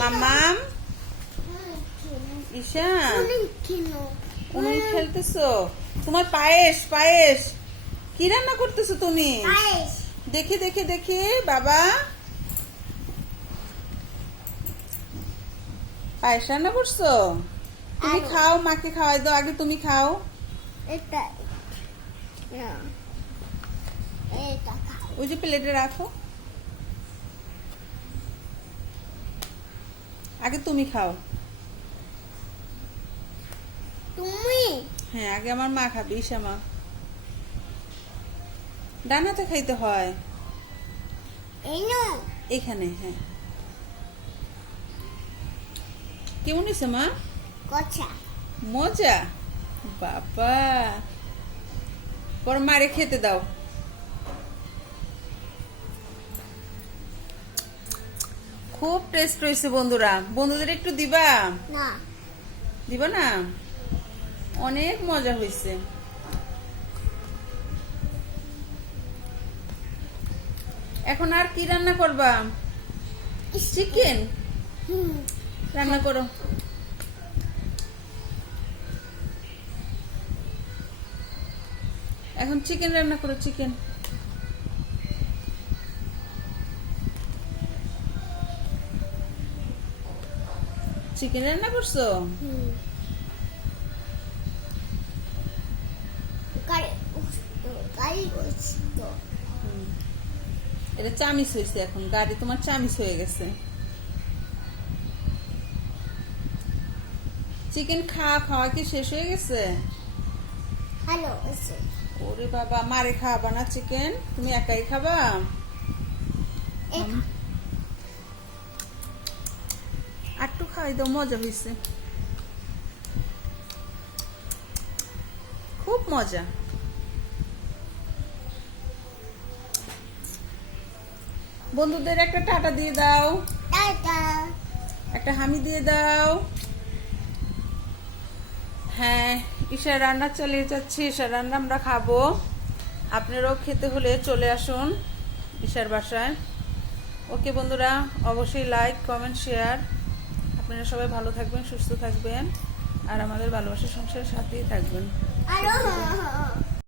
মাম্মাম ঈশান উনুন খেলতেছো? তোমার পায়েস পায়েস কি রান্না করতেছো তুমি? দেখি দেখি দেখি বাবা, পায়েস রান্না করছো? তুমি খাও, মাকে খাওয়াই দাও, আগে তুমি খাও। ওই যে প্লেটে রাখো, আগে তুমি খাও। তুমি? হ্যাঁ, আগে আমার মা খাবে, ঈশা মা। ডানাতে খাইতে হয়। এখানে, হ্যাঁ। কেমন হয়েছে মা? মজা বাবা, পর মারে খেতে দাও। খুব টেস্ট হয়েছে বন্ধুরা, বন্ধুদের একটু দিবা? না। দিবা না? অনেক মজা হয়েছে। এখন আর কি রান্না করবা? চিকেন রান্না করো। এখন চিকেন রান্না করো, চিকেন। চিকেন রান্না করছো? এটা চামিচ হয়েছে, এখন গাড়ি তোমার চামিচ হয়ে গেছে। চিকেন খাওয়া খাওয়া কি শেষ হয়ে গেছে? ওরে বাবা, মারে খাওয়াবা না চিকেন? তুমি একাই খাবা? আটটু খাওয়াই দাও, মজা হয়েছে, খুব মজা। বন্ধুদের একটা টাটা দিয়ে দাও, একটা হামি দিয়ে দাও। হ্যাঁ, ঈশার রান্না চালিয়ে যাচ্ছি, ঈশার রান্না আমরা খাবো। আপনারাও খেতে হলে চলে আসুন ঈশার বাসায়। ওকে বন্ধুরা, অবশ্যই লাইক কমেন্ট শেয়ার। আপনারা সবাই ভালো থাকবেন, সুস্থ থাকবেন, আর আমাদের ভালোবাসার সংসারের সাথেই থাকবেন।